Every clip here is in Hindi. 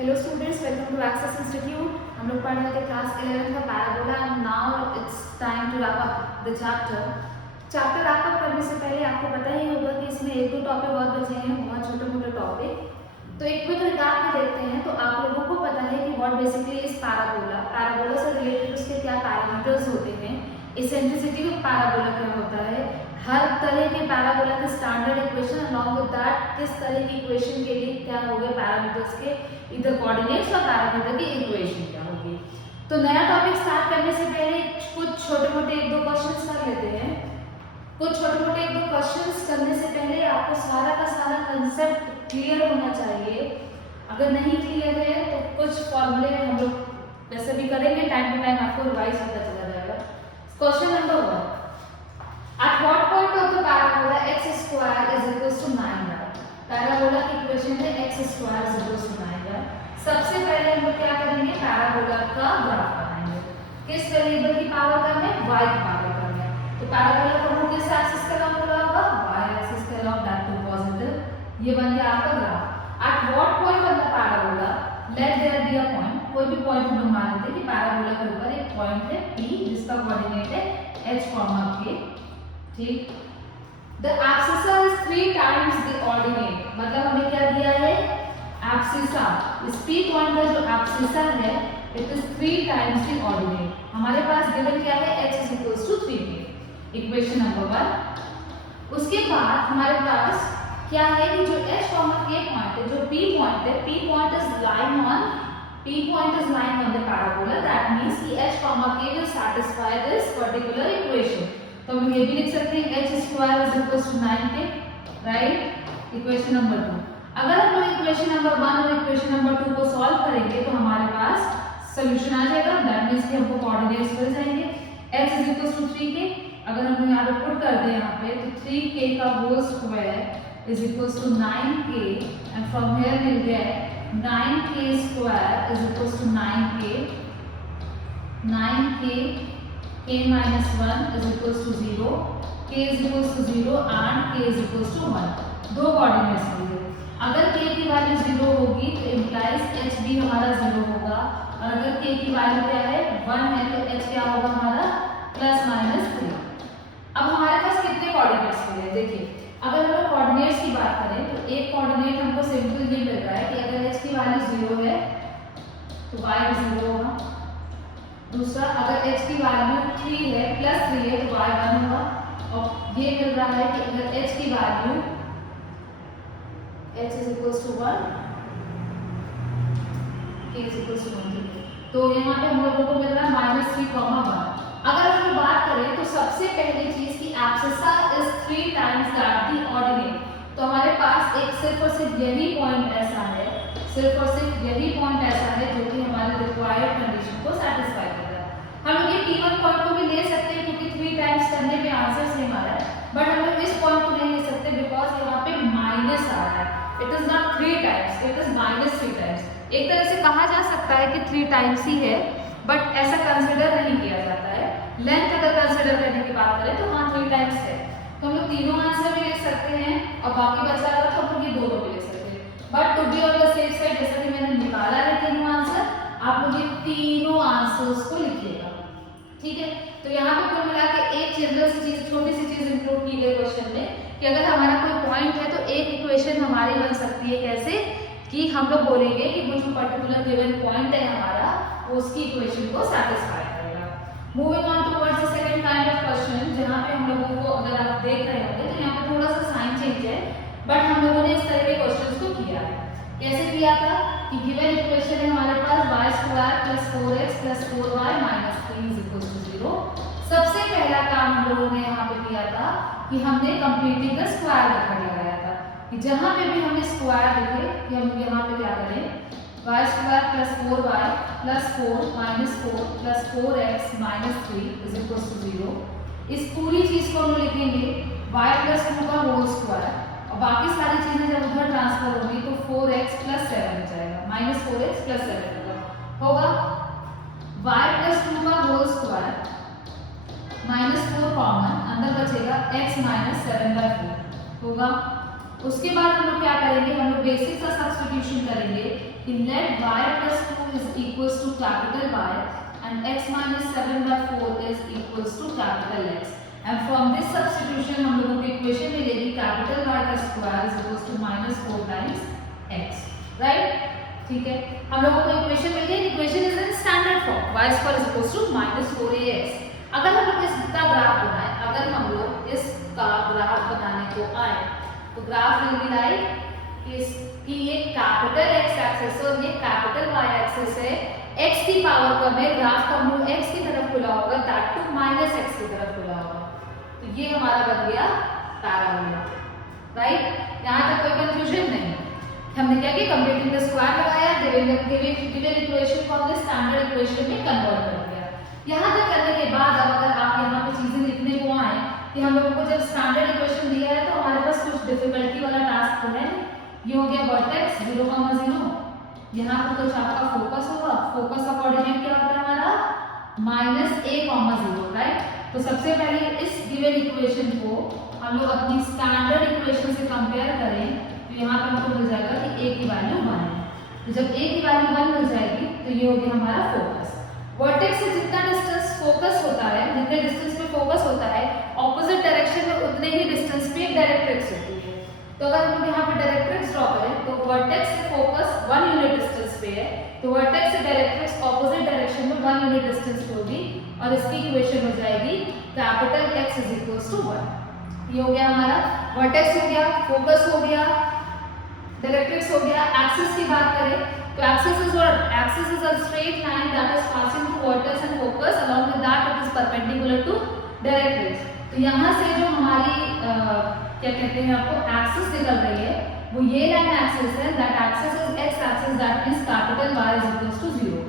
Hello students, welcome to Access Institute. हम लोग पढ़ रहे थे क्लास 11 का parabola and now it's time to wrap up the chapter wrap up करने से पहले आपको पता ही होगा कि इसमें एक दो टॉपिक और बचे हैं, बहुत छोटे मोटे टॉपिक। तो एक क्विक रिकैप में देखते हैं। तो आप लोगों को पता है कि व्हाट बेसिकली इज पैराबोला से रिलेटेड उसके क्या पैरामीटर्स होते हैं, इसेंट्रिसिटी ऑफ पैराबोला क्या होता है, हर तरह के पैराबोला के standard equation along with that किस तरह की इक्वेशन के लिए क्या हो गए पैरामीटर्स के इधर कोऑर्डिनेट्स और पैरामीटर की इक्वेशन क्या होगी। तो नया टॉपिक स्टार्ट करने से पहले कुछ छोटे मोटे एक दो क्वेश्चंस कर लेते हैं। कुछ छोटे मोटे एक दो क्वेश्चंस करने से पहले आपको सारा का सारा कंसेप्ट क्लियर होना चाहिए। अगर नहीं क्लियर है तो कुछ फॉर्मूले हम लोग वैसे भी करेंगे, टाइम टू टाइम आपको रिवाइज होता चला जाएगा। Question number 1, at what point of the parabola x square is equals to 9y? Parabola की इक्वेशन है x square is equals to 9y। सबसे पहले हम लोग क्या करेंगे, पैराबोला का ग्राफ बनाएंगे। किस वेरिएबल की पावर का है, y की पावर का है। तो पैराबोला को हम किस एक्सिस के अलॉन्ग बोला होगा, y एक्सिस के अलॉन्ग, दैट टू पॉजिटिव। ये बन गया आपका graph. at what point of the parabola let there be a point, कोई भी पॉइंट हम लोग मान लेते हैं कि पैराबोला के ऊपर एक पॉइंट है p जिसका कोऑर्डिनेट है h, k। ठीक, the abscissa is 3 times the ordinate, मतलब हमें क्या दिया है, एब्सिसा। इस पी पॉइंट का जो एब्सिसा है it is 3 times the ordinate. हमारे पास गिवन क्या है, x is equals to 3k, equation number 1। उसके बाद हमारे पास क्या है कि जो h, k पॉइंट है, जो p पॉइंट है, p point is lying on the parabola, that means कि h, k will satisfy this particular equation. तो हम ये भी लिख सकते हैं h square is equal to 9k, right, equation number 2। अगर हम लोग इक्वेशन नंबर 1 और इक्वेशन नंबर 2 को सॉल्व करेंगे तो हमारे पास सॉल्यूशन आ जाएगा, दैट मींस कि हमको कोऑर्डिनेट्स मिल जाएंगे। x is equal to 3k, अगर हम यहाँ पे पुट कर दें यहाँ पे तो 3k का whole square is equal to 9k and from here will get 9k square is equal to 9k k minus 1 is equals to 0, k is equals to 0 and k is equals to 1। दो कोऑर्डिनेट्स मिल गए। अगर k की वैल्यू 0 होगी तो इम्प्लाइज h भी हमारा 0 होगा, और अगर k की वैल्यू क्या है, 1 है, तो h क्या होगा हमारा प्लस माइनस 3। अब हमारे पास कितने कोऑर्डिनेट्स मिले, देखिए अगर हम लोग कोऑर्डिनेट्स की बात करें तो एक कोऑर्डिनेट हमको सिंपल ये मिल रहा है कि अगर h की वैल्यू 0 है तो y भी 0 होगा। दूसरा, अगर h की वैल्यू 3 है प्लस 3 है तो y 1 होगा। और ये मिल रहा है कि अगर h की value h is equals to 1, k is equals to 1, तो यहाँ पे हम लोगों को मिल रहा है -3, 1। अगर हम बात करें तो सबसे पहली चीज की abscissa is 3 times that the ordinate. तो हमारे पास एक सिर्फ और सिर्फ यही पॉइंट ऐसा है, सिर्फ और सिर्फ यही पॉइंट ऐसा है जो कि हमारे रिक्वायर्ड कंडीशन को सैटिस्फाई कर रहा है। हम लोग ये P1 पॉइंट को भी ले सकते हैं क्योंकि 3 टाइम्स करने पे आंसर सेम आ रहा है, बट हम लोग इस पॉइंट को नहीं ले सकते बिकॉज यहाँ पे माइनस आ रहा है। It is not 3 times, it is -3 times. एक तरह से कहा जा सकता है कि 3 टाइम्स ही है, बट ऐसा कंसिडर नहीं किया जाता है। लेंथ अगर कंसिडर करने की बात करें तो हाँ 3 टाइम्स है, तो हम लोग तीनों आंसर भी लिख सकते हैं और बाकी बचा हुआ तो हम लोग ये दोनों भी लिख सकते हैं। But to be on the safe side, जैसा कि मैंने निकाला है तीनों आंसर, आप लोग ये तीनों आंसर्स को लिखिएगा, ठीक है। तो यहाँ पे कुल मिला के एक जनरल सी चीज, छोटी सी चीज इंक्लूड की गई क्वेश्चन में कि अगर हमारा कोई पॉइंट है तो एक इक्वेशन हमारी बन सकती है, कैसे कि हम लोग बोलेंगे कि वो जो पर्टिकुलर गिवन पॉइंट है हमारा, उसकी इक्वेशन को सैटिस्फाई करेगा। Moving on towards the second kind of question, जहाँ पे हम लोगों को, अगर आप देख रहे होंगे तो यहाँ पे थोड़ा सा साइन चेंज है, बट हम लोगों ने इस तरह के क्वेश्चंस को किया है। कैसे किया था कि गिवन इक्वेशन है हमारे पास y square plus 4x plus 4y minus 3 is equal to 0। सबसे पहला काम हम लोगों ने यहाँ पे किया था कि हमने कंप्लीटिंग द स्क्वायर मेथड लगाया था कि जहाँ पे भी हमें स्क्वायर दिखे कि हम यहाँ पे क्या करें, y square plus 4y plus 4 minus 4 plus 4x minus 3 is equal to 0। इस पूरी चीज को हम लिखेंगे y प्लस 2 का होल स्क्वायर, और बाकी सारी चीजें जब उधर ट्रांसफर होगी तो 4x प्लस 7 हो जाएगा, माइनस 4x प्लस 7 होगा। y प्लस 2 का होल स्क्वायर माइनस 4 कॉमन, अंदर बचेगा x माइनस 7/4 होगा। उसके बाद हम लोग क्या करेंगे, हम लोग बेसिक सा सब्स्टिट्यूशन करेंगे कि late let y plus 2 is equals to capital Y and x minus 7 by 4 is equals to capital X. And from this substitution हम लोगों की इक्वेशन मिलेगी कैपिटल Y का square is equals to -4 times x, right? ठीक है, हम लोगों को इक्वेशन मिल गई। Equation is in standard form y square is equals to -4ax। अगर हम लोग इसका ग्राफ बनाए, अगर हम लोग इसका ग्राफ बनाने को आए तो ग्राफ विल बी लाइक कि ये कैपिटल x एक्सिस और ये कैपिटल y एक्सिस है। x की पावर कम है, ग्राफ का मुंह x की तरफ खुला होगा, दैट टू -x की तरफ खुला होगा। तो ये हमारा बन गया पैराबोला, राइट? यहाँ तक कोई कंफ्यूजन नहीं। हमने क्या किया, कंप्लीटिंग द स्क्वायर लगाया, गिवन इक्वेशन को हमने स्टैंडर्ड इक्वेशन में कन्वर्ट कर दिया। यहाँ तक करने के बाद अब अगर आप यहाँ पे चीजें लिखने को आए कि हम लोगों को जब स्टैंडर्ड इक्वेशन दिया है तो हमारे पास कुछ डिफिकल्टी वाला टास्क तो है। ये हो गया वर्टेक्स 0,0, यहाँ पर कुछ आपका फोकस होगा। फोकस का कोऑर्डिनेट क्या होता है हमारा -a,0, राइट? तो सबसे पहले इस गिवन इक्वेशन को हम लोग अपनी स्टैंडर्ड इक्वेशन से कंपेयर करें तो यहाँ पर हमको मिल जाएगा कि a की वैल्यू 1 है। तो जब a की वैल्यू 1 मिल जाएगी तो ये हो गया हमारा फोकस। वर्टेक्स से जितना डिस्टेंस फोकस होता है, जितने डिस्टेंस पे फोकस होता है, ऑपोजिट डायरेक्शन में उतने ही डिस्टेंस पे डायरेक्ट्रिक्स होती है। तो अगर हम लोग यहाँ पे डायरेक्ट्रिक्स ड्रॉ करें तो वर्टेक्स से फोकस 1 यूनिट डिस्टेंस पे है, तो वर्टेक्स से डायरेक्ट्रिक्स ऑपोजिट डायरेक्शन में 1 यूनिट डिस्टेंस पे होगी और इसकी इक्वेशन हो जाएगी capital X is equals to 1। ये हो गया हमारा वर्टेक्स हो गया, फोकस हो गया, डायरेक्ट्रिक्स हो गया। एक्सिस की बात करें तो axis is what? Axis is a straight line that is passing through vertex and focus, along with that it is perpendicular to directrix. तो यहाँ से जो हमारी क्या कहते हैं आपको एक्सिस निकल रही है वो ये लाइन एक्सिस है, that axis is x axis, that means capital Y is equals to 0।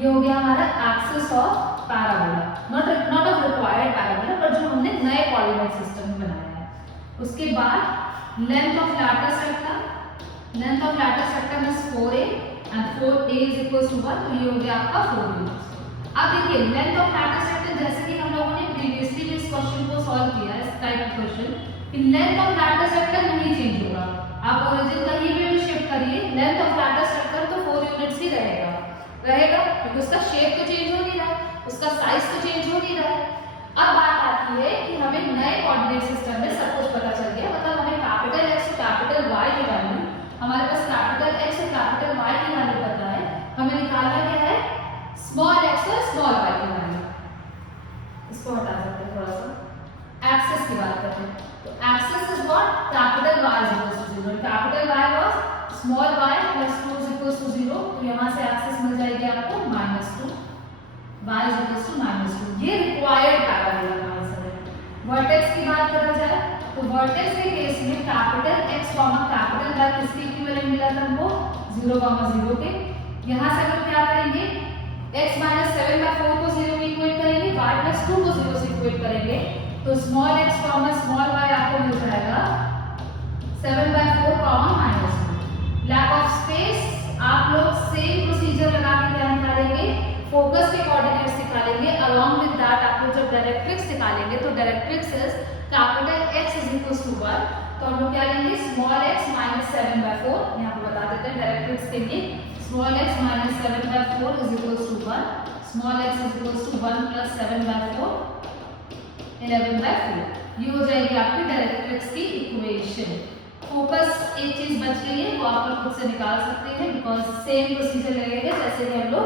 ये हो गया हमारा axis of parabola, not of required parabola, पर जो हमने नए कोऑर्डिनेट सिस्टम में बनाया है। उसके बाद length of latus rectum, length of latus rectum is 4a and 4a is equals to 1, तो ये हो गया आपका 4 यूनिट्स। अब देखिए लेंथ ऑफ लैटिस रेक्टम, जैसे कि हम लोगों ने प्रीवियसली भी इस क्वेश्चन को सॉल्व किया है, इस टाइप ऑफ क्वेश्चन, कि लेंथ ऑफ लैटिस रेक्टम नहीं चेंज होगा। आप ओरिजिन कहीं पे भी शिफ्ट करिए, लेंथ ऑफ लैटिस रेक्टम तो 4 यूनिट्स ही रहेगा, क्योंकि उसका शेप तो चेंज हो नहीं रहा है, उसका साइज तो चेंज हो नहीं रहा है। अब बात आती है कि हमें नए कोऑर्डिनेट सिस्टम में सब कुछ पता चल गया, मतलब हमें कैपिटल X और कैपिटल Y की वैल्यू, हमारे पास कैपिटल X और कैपिटल Y की वैल्यू पता है, हमें निकालना क्या है स्मॉल x और स्मॉल y की वैल्यू। इसको हटा सकते हैं थोड़ा सा, एक्सिस की बात करते हैं। तो axis is what? Capital Y is equal to 0, capital Y was small y plus 2 is equal to 0, तो यहां से एक्सिस मिल जाएगी आपको -2, y इज इक्वल टू -2। ये रिक्वायर्ड पैराबोला का आंसर है। वर्टेक्स की बात करा जाए तो वर्टेक्स के केस में कैपिटल X कैपिटल Y किसके इक्विवेलेंट मिला था हमको 0,0 के। यहां से हम क्या करेंगे, x - 7 by 4 को 0 में इक्वेट करेंगे, y + 2 को 0 से इक्वेट करेंगे, तो स्मॉल x, स्मॉल y आपको मिल जाएगा 7 by 4, -2। लैक ऑफ स्पेस आप लोग सेम प्रोसीजर लगा के क्या निकालेंगे, फोकस के कोऑर्डिनेट्स निकालेंगे, अलोंग विद दैट आप लोग जब डायरेक्ट्रिक्स निकालेंगे तो directrix is capital X is equal to 1, तो हम लोग क्या लेंगे स्मॉल x - 7 by 4, यहाँ पे बता देते हैं डायरेक्ट्रिक्स के लिए small x - 7 by 4 is equal to 1, small x is equal to 1 + 7 by 4 11 by 4। ये हो जाएगी आपकी डायरेक्ट्रिक्स की इक्वेशन। फोकस एक चीज बच गई है, वो आप लोग खुद से निकाल सकते हैं, बिकॉज सेम प्रोसीजर लगेगा जैसे कि हम लोग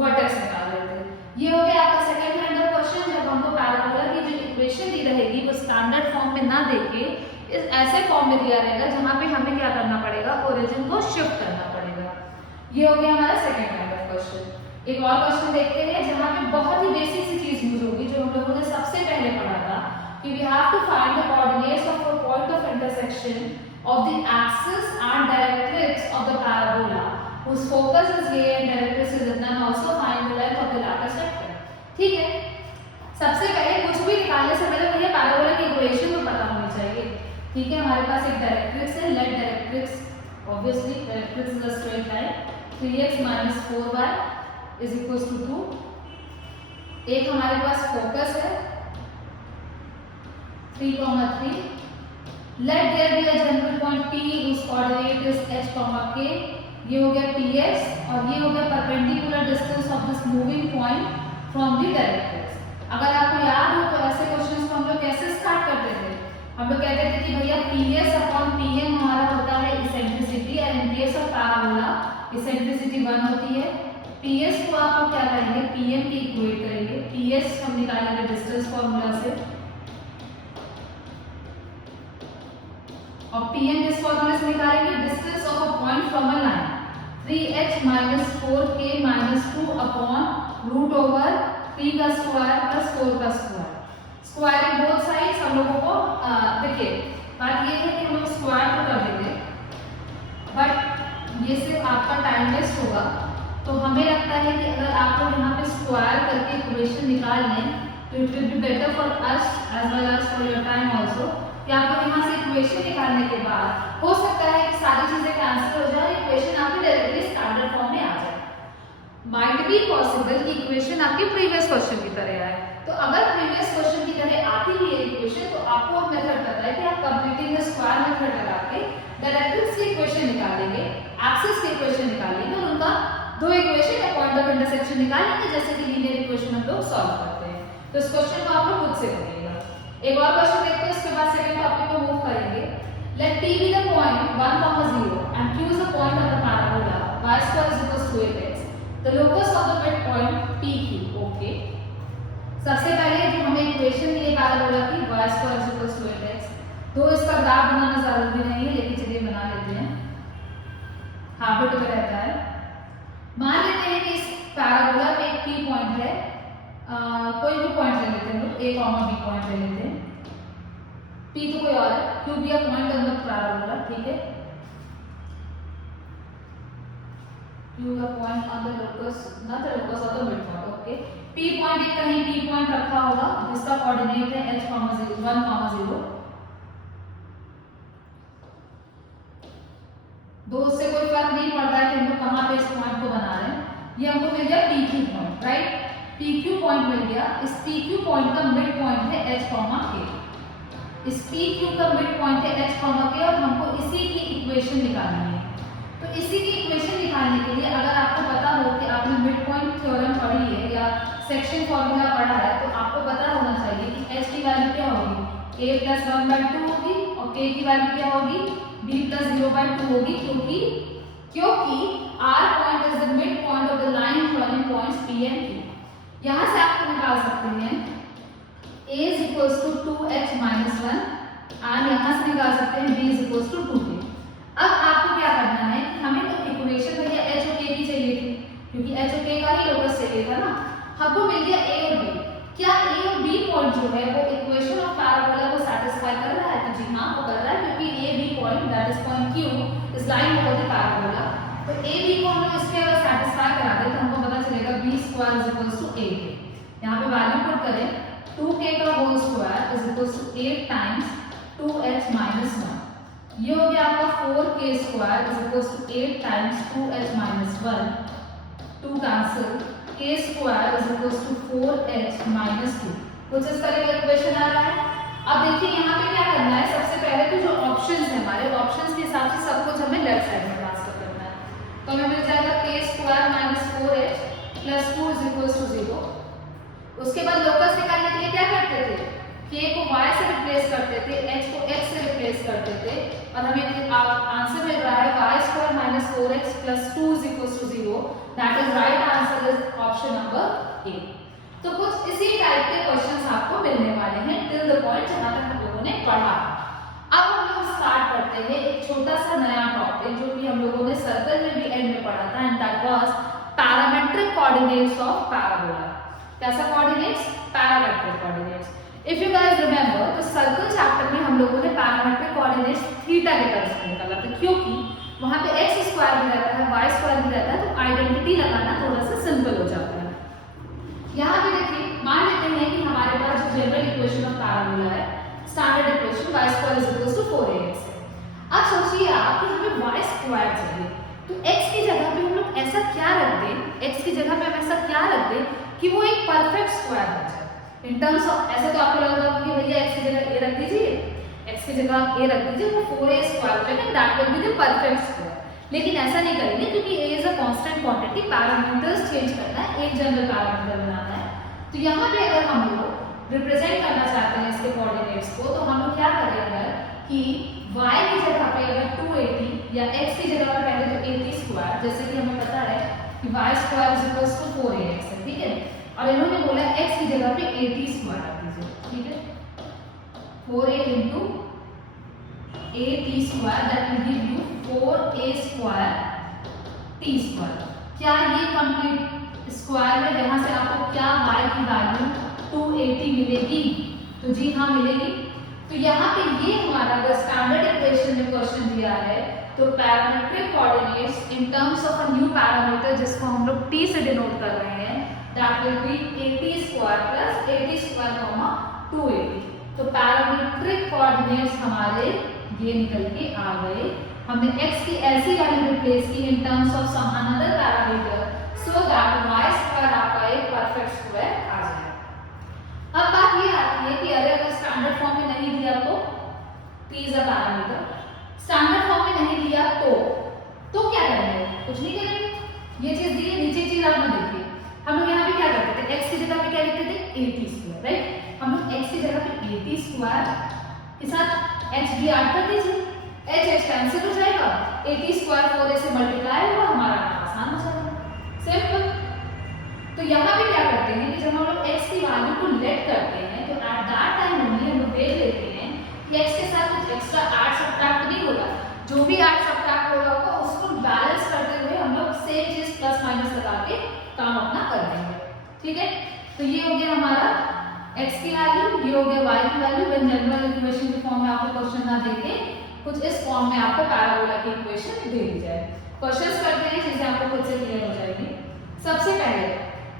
वर्टेक्स निकाल रहे थे। ये हो गया आपका सेकंड काइंड ऑफ क्वेश्चन, जब हमको पैराबोला की जो इक्वेशन दी रहेगी वो स्टैंडर्ड फॉर्म में ना देके इस ऐसे फॉर्म में दिया रहेगा जहां पे हमें क्या करना पड़ेगा, ओरिजिन को शिफ्ट करना पड़ेगा। ये हो गया हमारा सेकंड काइंड ऑफ क्वेश्चन। एक और क्वेश्चन देखते हैं जहां पे बहुत ही बेसिक सी चीज यूज होगी जो हम लोगों ने सबसे पहले पढ़ा था कि we have to find the coordinates of a point of intersection of the axis and directrix of the parabola whose focus is A and directrix is written, and also find the length of the lattice sector। ठीक है, सबसे पहले कुछ भी निकालने से पहले मुझे पैराबोला की इक्वेशन तो पता होनी चाहिए। ठीक है, हमारे पास एक डायरेक्ट्रिक्स है, let directrix obviously directrix is a straight line, 3x - 4y is equal to 2। एक हमारे पास फोकस है 3,3। Let there be a general point P whose coordinate is h, k ये हो गया PS और ये हो गया perpendicular distance of this moving point from the directrix. अगर आपको याद हो तो ऐसे क्वेश्चंस को हम लोग कैसे स्टार्ट करते थे, हम लोग कहते थे कि भैया PS अपॉन PM हमारा होता है eccentricity, and in case of parabola eccentricity 1 होती है। PS को आप लोग क्या करेंगे, PM की इक्वेट करेंगे। PS हम निकालेंगे डिस्टेंस फॉर्मूला से, और PM किस फॉर्मूले से निकालेंगे, distance of a point from a line 3h minus 4k minus 2 upon root over 3 का स्क्वायर प्लस 4 का स्क्वायर, स्क्वायरिंग बोथ साइड्स। हम लोगों को देखिए बात ये है कि हम लोग स्क्वायर तो कर देंगे, बट ये सिर्फ आपका टाइम वेस्ट होगा। तो हमें लगता है कि अगर आप लोग यहाँ पे स्क्वायर करके इक्वेशन निकाल लें तो it will be better for us as well as for your time also, कि आप लोग यहाँ से इक्वेशन निकालने के बाद हो सकता है कि सारी चीजें कैंसिल हो जाए, इक्वेशन आपकी डायरेक्टली स्टैंडर्ड फॉर्म में आ जाए। माइट बी पॉसिबल कि इक्वेशन आपके प्रीवियस क्वेश्चन की तरह आए। तो अगर प्रीवियस क्वेश्चन की तरह आती ही है इक्वेशन, तो आपको अब मेथड पता है कि आप कंप्लीटिंग द स्क्वायर मेथड लगा के डायरेक्ट्रिक्स की इक्वेशन निकालेंगे, एक्सिस की इक्वेशन निकालेंगे और उनका दो इक्वेशन या पॉइंट ऑफ इंटरसेक्शन निकालेंगे, जैसे कि लीनियर इक्वेशन हम लोग सॉल्व करते हैं। तो इस क्वेश्चन को आप लोग खुद से करिएगा। एक और क्वेश्चन देखते हैं, उसके बाद सेकंड टॉपिक को मूव करेंगे। Let P be the point 1, 0 and Q is the point of the parabola y square is equals to 8x. The locus of the midpoint PQ. Okay, सबसे पहले जो हमें इक्वेशन दी है पैराबोला की y square is equals to 8x, तो इसका ग्राफ बनाना जरूरी नहीं है, लेकिन चलिए बना लेते हैं, हैबिट में रहता है। मान लेते हैं कि इस पैराबोला पे एक P पॉइंट है, कोई भी पॉइंट ले लेते हैं, A, B पॉइंट ले लेते हैं। P तो कोई और है, Q भी पॉइंट ऑन द पैराबोला, ठीक है। Q का point on the locus, not the locus of the mid point, okay. P point एक कहीं P पॉइंट रखा होगा जिसका कोऑर्डिनेट है h, 0, 1, 0। दो से कोई फर्क नहीं पड़ता है कि हम लोग कहाँ पे इस पॉइंट को बना रहे हैं। ये हमको मिल गया PQ point, right. PQ point मिल गया। इस PQ पॉइंट का मिड पॉइंट है h, k। इस PQ का मिड पॉइंट है h, k और हमको इसी की इक्वेशन निकालनी है। तो इसी की इक्वेशन निकालने के लिए अगर आपको पता हो कि आपने मिड पॉइंट थ्योरम पढ़ी है या सेक्शन फॉर्मूला पढ़ा है, तो आपको पता होना चाहिए कि h की वैल्यू क्या होगी, a + 1/2 होगी और k की वैल्यू क्या होगी, b + 0/2 होगी, क्योंकि r point is the mid point of the line joining points p and q। यहाँ से आप निकाल सकते हैं a is equals to 2h minus 1 और यहाँ से निकाल सकते हैं b is equals to 2k। अब आपको क्या करना है कि हमें तो इक्वेशन भैया h और k की चाहिए थी, क्योंकि h और k का ही लोकस चाहिए था ना। हमको मिल गया a और b। क्या a और b पॉइंट जो है वो इक्वेशन ऑफ पैराबोला को सैटिस्फाई कर रहा है? तो जी हाँ, वो कर रहा है, क्योंकि a b point that is point q is lying over the parabola. तो a b को हम लोग इसके अगर सैटिस्फाई करा दे तो हमको पता चलेगा b² = 8। यहाँ पे वैल्यू पुट करें, 2k का whole square is equal to 8 times 2h minus 1। ये हो गया आपका 4k square is equal to 8 times 2h minus 1, 2 cancel, k square is equal to 4h minus 2। कुछ इस तरह का इक्वेशन आ रहा है। अब देखिए यहाँ पे क्या करना है, सबसे पहले तो जो ऑप्शंस है हमारे, ऑप्शंस के हिसाब से सब कुछ हमें लेफ्ट साइड में ट्रांसफर करना है। तो हमें मिल जाएगा k square minus 4h plus 2 is equal to 0। उसके बाद लोकस निकालने के लिए क्या करते थे, k को y से रिप्लेस करते थे, h को x से रिप्लेस करते थे, और हमें आंसर मिल रहा है y² minus 4x plus 2 is equal to 0। That is right answer is option number A. तो कुछ इसी टाइप के क्वेश्चंस आपको मिलने वाले हैं टिल द पॉइंट जहां तक हम लोगों ने पढ़ा। अब हम लोग स्टार्ट करते हैं एक छोटा सा नया टॉपिक जो कि हम लोगों ने सर्कल में भी एंड में पढ़ा था, and that was parametric coordinates of parabola. कैसा coordinates? Parametric coordinates. If you guys remember, तो सर्कल चैप्टर में हम लोगों ने पैरामेट्रिक कोऑर्डिनेट्स थीटा के तरफ से निकाला था, क्योंकि वहां पे x स्क्वायर भी रहता है, y स्क्वायर भी रहता है, तो आइडेंटिटी लगाना थोड़ा सा सिंपल हो जाता है। यहाँ पे देखिए, मान लेते हैं कि हमारे पास जो जनरल इक्वेशन ऑफ पैराबोला है, स्टैंडर्ड इक्वेशन y² = 4ax है। अब सोचिए आप कि हमें y स्क्वायर चाहिए, तो x की जगह पे हम लोग ऐसा क्या रख दें, x की जगह पे हम ऐसा क्या रख दें कि वो एक परफेक्ट स्क्वायर हो जाए। इन टर्म्स ऑफ, ऐसे तो आपको लग रहा होगा कि भैया x की जगह a रख दीजिए, x की जगह a रख दीजिए, वो 4a² हो जाएगा, that will be the perfect square. लेकिन ऐसा ऐसा नहीं करेंगे क्योंकि a is a constant quantity, parameters change करना है, एक जनरल पैरामीटर बनाना है। तो यहाँ पे अगर हम लोग रिप्रेजेंट करना चाहते हैं इसके कोऑर्डिनेट्स को, तो हम लोग क्या करेंगे कि y की जगह पे अगर 280 या x की जगह पे पहले तो 80 स्क्वायर, जैसे कि हमें पता है कि y square is equals to 4ax है, ठीक है। और इन्होंने बोला x की जगह पे 80 स्क्वायर रख दीजिए, ठीक है। 4a into 80 square that will give you 4a square t square. क्या ये कंप्लीट स्क्वायर है जहां से आपको क्या y की वैल्यू 280 मिलेगी? तो जी हाँ मिलेगी। तो यहाँ पे ये हमारा अगर स्टैंडर्ड इक्वेशन में क्वेश्चन दिया है तो parametric coordinates in terms of a new parameter जिसको हम लोग t से डिनोट कर रहे हैं, that will B 80 square plus 80 square comma 280। तो पैरामीट्रिक कोऑर्डिनेट्स हमारे ये निकल के आ गए। हमने x की ऐसी वैल्यू रिप्लेस की in terms of some another parameter so that y square आपका एक परफेक्ट स्क्वायर आ जाए। अब बात ये आती है कि अगर स्टैंडर्ड फॉर्म में नहीं दिया तो t is a parameter, standard form में नहीं दिया तो क्या करेंगे? कुछ नहीं करेंगे। ये चीज दी है, नीचे चीज आप मत देखिए। हम लोग यहाँ पे क्या करते थे? x की जगह पे क्या लिखते थे? 80 स्क्वायर, राइट। हम लोग x की जगह पे 80 स्क्वायर के साथ h भी ऐड कर दीजिए, h कैंसिल हो जाएगा, 80 स्क्वायर 4a से मल्टीप्लाई होगा, हमारा आसान हो जाएगा, सिंपल। तो यहाँ पे क्या करते हैं कि जब हम लोग x की वैल्यू को लेट करते हैं तो एट दैट टाइम ओनली हम लोग देख लेते हैं कि x के साथ कुछ एक्स्ट्रा ऐड सब्ट्रैक्ट नहीं होगा, जो भी ऐड सब्ट्रैक्ट होगा उसको बैलेंस करते हुए हम लोग सेम चीज प्लस माइनस लगा के काम अपना कर देंगे, ठीक है। तो ये हो गया हमारा x की वैल्यू, ये हो गया y की वैल्यू। व्हेन जनरल इक्वेशन के फॉर्म में आपको क्वेश्चन ना देके कुछ इस फॉर्म में आपको पैराबोला की इक्वेशन दे दी जाए। क्वेश्चंस करते हैं जिससे आपको खुद से क्लियर हो जाएगी। सबसे पहले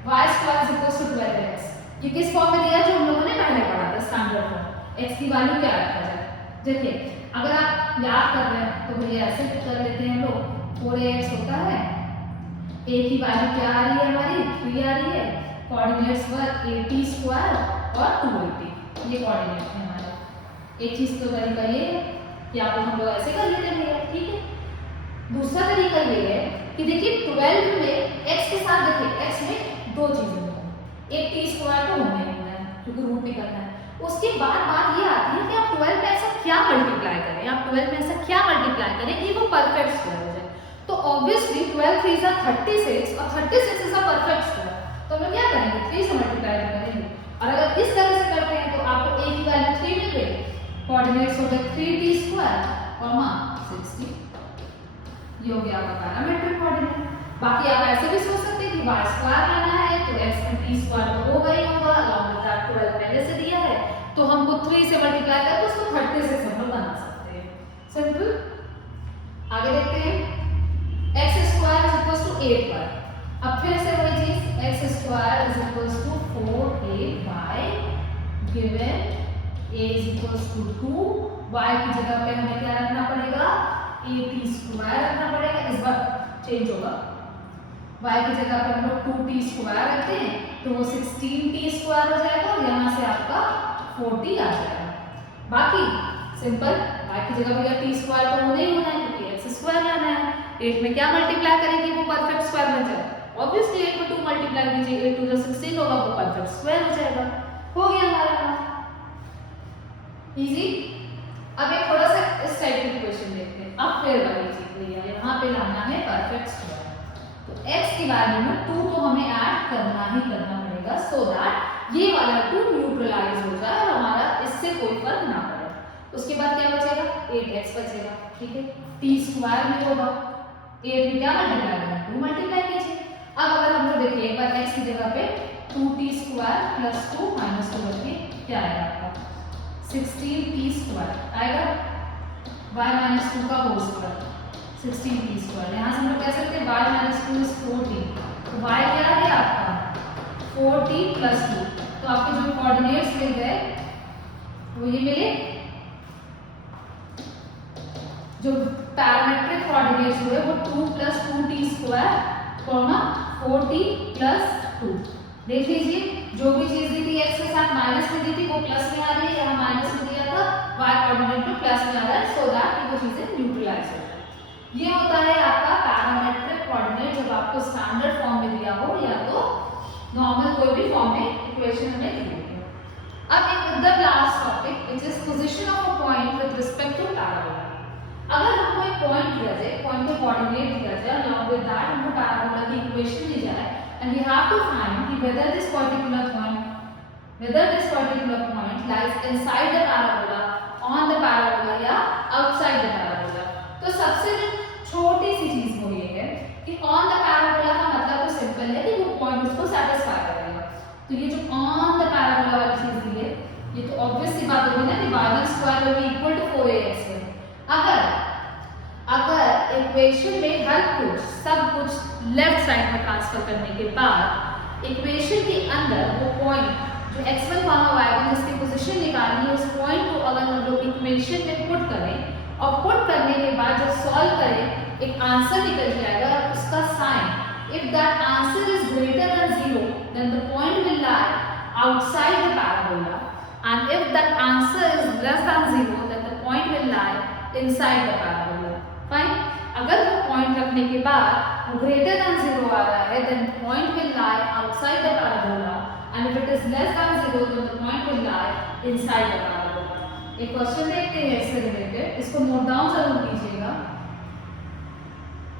y square is equal to 12x, ये किस फॉर्म में दिया जो हम लोगों ने पहले पढ़ा था, स्टैंडर्ड फॉर्म। x की वैल्यू क्या रखा जाए? देखिए अगर आप याद कर रहे हैं तो भैया ऐसे कर लेते हैं हम लोग, 4ax होता है, a की वैल्यू क्या आ रही है हमारी 3 आ रही है, कोऑर्डिनेट्स वर 80 स्क्वायर और 280, ये कोऑर्डिनेट है हमारे। एक चीज तो तरीका ये है कि आप हम लोग ऐसे कर लेते हैं, ठीक है। दूसरा तरीका ये है कि देखिए 12 में x के साथ देखिए x में दो चीजें होंगी, एक t स्क्वायर तो होना ही होना है क्योंकि रूट निकलना है। उसके बाद बात ये आती है कि आप 12 में ऐसा क्या मल्टीप्लाई करें, आप 12 में ऐसा क्या मल्टीप्लाई करें कि वो परफेक्ट स्क्वायर हो जाए। तो ऑब्वियसली 12 3 is 36 और 36 इज अ परफेक्ट स्क्वायर, तो हम लोग क्या करेंगे 3 से मल्टीप्लाई करेंगे। और अगर इस तरह से करते हैं तो आपको a की वैल्यू 3 मिल गई, कोऑर्डिनेट्स हो गए 3t स्क्वायर कॉमा 60, ये हो गया आपका पैरामीट्रिक कोऑर्डिनेट। बाकी आप ऐसे भी सोच सकते हैं कि y स्क्वायर लाना है तो x में t स्क्वायर तो होगा ही होगा, अलॉन्ग विद दैट 12 पहले से दिया है तो हमको 3 से मल्टीप्लाई करके उसको 36 हम लोग बना सकते हैं, सिंपल। आगे देखते हैं x square is equal to 8 y। अब फिर से वही चीज, x square is equal to 4a/, given a is equal to 2, y की जगह पे हमें क्या रखना पड़ेगा 80 स्क्वायर रखना पड़ेगा, इस बार चेंज होगा, y की जगह पे हम लोग 2t स्क्वायर रखते हैं तो वो 16t स्क्वायर हो जाएगा और यहाँ से आपका 40 आ जाएगा। बाकी सिंपल, y की जगह पे t स्क्वायर तो होना ही होना है क्योंकि x स्क्वायर लाना है। 8 में क्या मल्टीप्लाई करेंगे वो परफेक्ट स्क्वायर बन जाएगा, ऑब्वियसली 8 में 2 मल्टीप्लाई कीजिए, 8 2 जो 16 होगा वो परफेक्ट स्क्वायर हो जाएगा। हो गया हमारा काम, इजी। अब एक थोड़ा सा इस टाइप की क्वेश्चन देखते हैं। अब फिर वाली चीज भैया यहाँ पे लाना है परफेक्ट स्क्वायर, तो x की वैल्यू में 2 तो हमें ऐड करना ही करना पड़ेगा सो दैट ये वाला 2 न्यूट्रलाइज हो जाए और हमारा इससे कोई फर्क ना पड़े। उसके बाद क्या बचेगा 8x बचेगा, ठीक है। t स्क्वायर में होगा 8 में क्या मल्टीप्लाई करना 2 मल्टीप्लाई कीजिए। अब अगर हम लोग देखिए एक बार x की जगह पे 2t स्क्वायर प्लस 2 माइनस 2 रखिए, क्या आएगा आपका 16t स्क्वायर आएगा, y माइनस 2 का होल स्क्वायर 16t स्क्वायर। यहाँ से हम लोग कह सकते हैं y माइनस 2 इज 4t, तो y क्या आ गया आपका 4t प्लस 2, तो आपके जो कोऑर्डिनेट्स मिल गए वो ये मिले, जो पैरामीट्रिक कोऑर्डिनेट्स हुए वो 2 plus 2t square comma 4t plus 2। देख लीजिए जो भी चीज दी थी x के साथ माइनस में दी थी वो प्लस में आ रही है, यहाँ माइनस में दिया था y कोऑर्डिनेट में प्लस में आ रहा है, सो दैट वो चीजें न्यूट्रलाइज हो जाए। ये होता है आपका पैरामीट्रिक आपको स्टैंडर्ड फॉर्म में दिया हो या तो नॉर्मल कोई भी फॉर्म में इक्वेशन हमें दी हुई है। अब एक the last topic which is position of a point with respect to parabola. अगर हमको एक पॉइंट दिया जाए, पॉइंट के कोऑर्डिनेट दिया जाए, along with that हमको पैराबोला की इक्वेशन दी जाए and we have to find कि whether this particular point lies inside the parabola, on the parabola या outside the parabola। तो सबसे छोटी सी चीज वो ये है कि on the parabola का मतलब तो सिंपल है कि वो पॉइंट उसको सेटिस्फाई करेगा। तो ये जो on the parabola वाली चीज दी है, ये तो ऑब्वियस सी बात होगी ना कि y1 square will be equal to 4ax। अगर इक्वेशन में हर कुछ सब कुछ लेफ्ट साइड में ट्रांसफर करने के बाद इक्वेशन के अंदर वो पॉइंट जो x1 y1 जिसकी पोजीशन निकालनी है, उस पॉइंट को अगर हम लोग इक्वेशन में पुट करें और पुट करने के बाद जब सॉल्व करें एक आंसर निकल जाएगा और उसका sign if that answer is greater than 0 then the point will lie outside the parabola and if that answer is less than 0 then the point will lie inside the parabola. Fine, अगर वो पॉइंट रखने के बाद वो ग्रेटर देन 0 आ रहा है then point will lie outside the parabola and if it is less than 0 then the point will lie inside the parabola। एक क्वेश्चन देखते हैं इससे रिलेटेड, इसको नोट डाउन जरूर कीजिएगा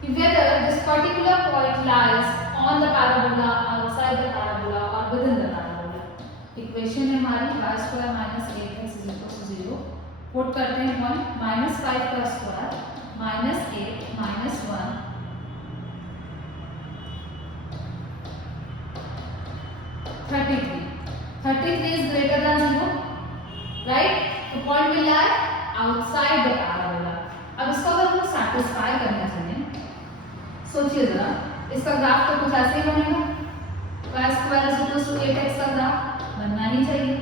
कि whether this particular point lies on the parabola, outside the parabola or within the parabola। Equation है हमारी y square minus 8x is equal to 0। Put करते हैं पॉइंट -5 का square -8 -1 33 is greater than 0, right? The point will lie outside the parabola। अब इसको अगर हम सैटिस्फाई करना चाहें, सोचिए जरा, इसका ग्राफ तो कुछ ऐसे ही बनेगा, y square is equal to 8x का ग्राफ बनना ही चाहिए।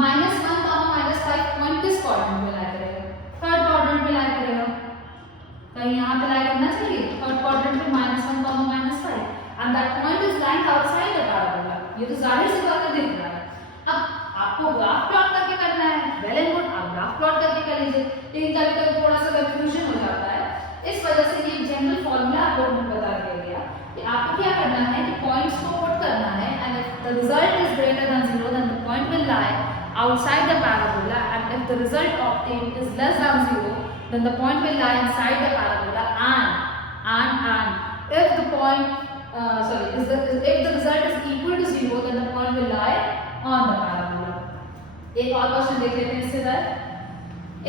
-1 -5 पॉइंट किस क्वाड्रेंट में लाई करेगा? थर्ड क्वाड्रेंट में लाई करेगा। कहीं यहाँ पे लाई करना चाहिए थर्ड क्वाड्रेंट में -1 -5 and that point is lying outside the parabola। ये तो जाहिर सी बात है दिख रहा है। अब आपको ग्राफ प्लॉट करके करना है, वेल एंड गुड, आप ग्राफ प्लॉट करके कर लीजिए, लेकिन कभी कभी थोड़ा सा कंफ्यूजन हो जाता है। इस वजह से ये जनरल फॉर्मूला आप लोगों को बता दिया गया कि आपको क्या करना है कि पॉइंट्स को पुट करना है and if the result is greater than 0 then the point will lie outside the parabola and if the result obtained is less than 0 then the point will lie inside the parabola and if the point if the result is equal to 0 then the point will lie on the parabola। एक और क्वेश्चन देख लेते हैं इससे sir.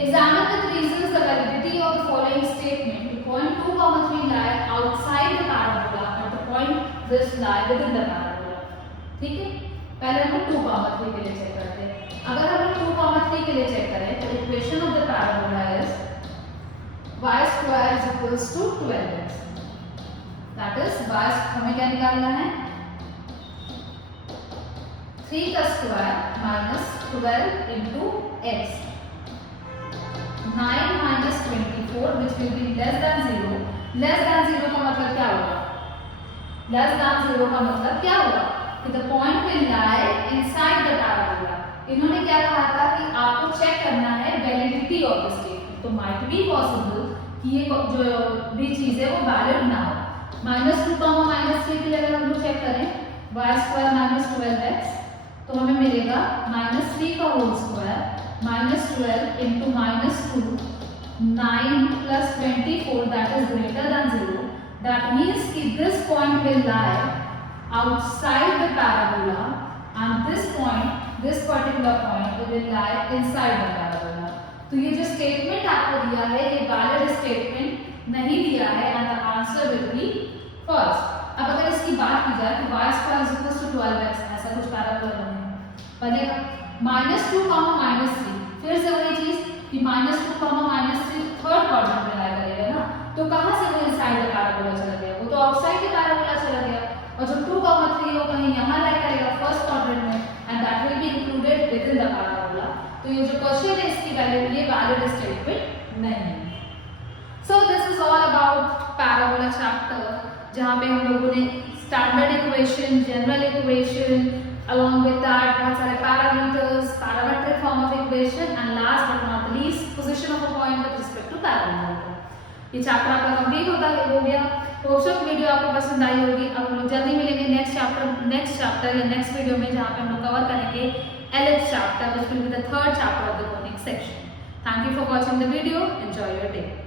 Examine with reasons the validity of the following statement: the point 2, 3 lie outside the parabola and the point this lie within the parabola। ठीक है, पहले हम 2, 3 के लिए चेक करते हैं। अगर हम 2, 3 के लिए चेक करें तो equation of the parabola is y square is equals to 12x। That is y हमें क्या निकालना है 3 का square minus 12 into x 9 minus 24 which will be less than 0। less than 0 का मतलब क्या होगा? less than 0 का मतलब क्या होगा कि the point will lie inside the parabola। इन्होंने क्या कहा था कि आपको चेक करना है वैलिडिटी ऑफ द स्टेटमेंट। तो माइट बी पॉसिबल कि ये जो भी चीज है वो वैलिड ना हो। -2, -3 के लिए अगर हम लोग चेक करें y स्क्वायर माइनस 12x तो हमें मिलेगा -3 का whole square -12 into -2 9 plus 24 that is greater than 0। that means कि this point will lie outside the parabola and this particular point will lie inside the parabola। तो ये जो स्टेटमेंट आपको दिया है ये वैलिड स्टेटमेंट नहीं दिया है and the answer will be first। अब अगर इसकी बात की जाए तो y square is equal to 12x ऐसा कुछ पैराबोला बनेगा -2, -3 फिर से वही चीज कि -2, -3 थर्ड क्वाड्रेंट में लाई करेगा ना, तो कहां से वो इनसाइड द पैराबोला चला गया? वो तो आउटसाइड द पैराबोला चला गया और जो 2, 3 वो कहीं यहां लाई करेगा फर्स्ट क्वाड्रेंट में and that will be included with in the parabola. तो ये जो क्वेश्चन है इसकी वैल्यू ये वैलिड स्टेटमेंट नहीं है। So this is all about parabola chapter जहां पे हम लोगों ने standard equation, general equation, along with that बहुत सारे parameters, parametric form of equation and last but not least position of a point with respect to parabola। ये चैप्टर आपका कंप्लीट हो गया। होप वीडियो आपको पसंद आई होगी। अब हम लोग जल्दी मिलेंगे नेक्स्ट चैप्टर या नेक्स्ट वीडियो में, जहाँ पे हम लोग कवर करेंगे 11th chapter, which will be the third chapter of the conic section. Thank you for watching the video. Enjoy your day.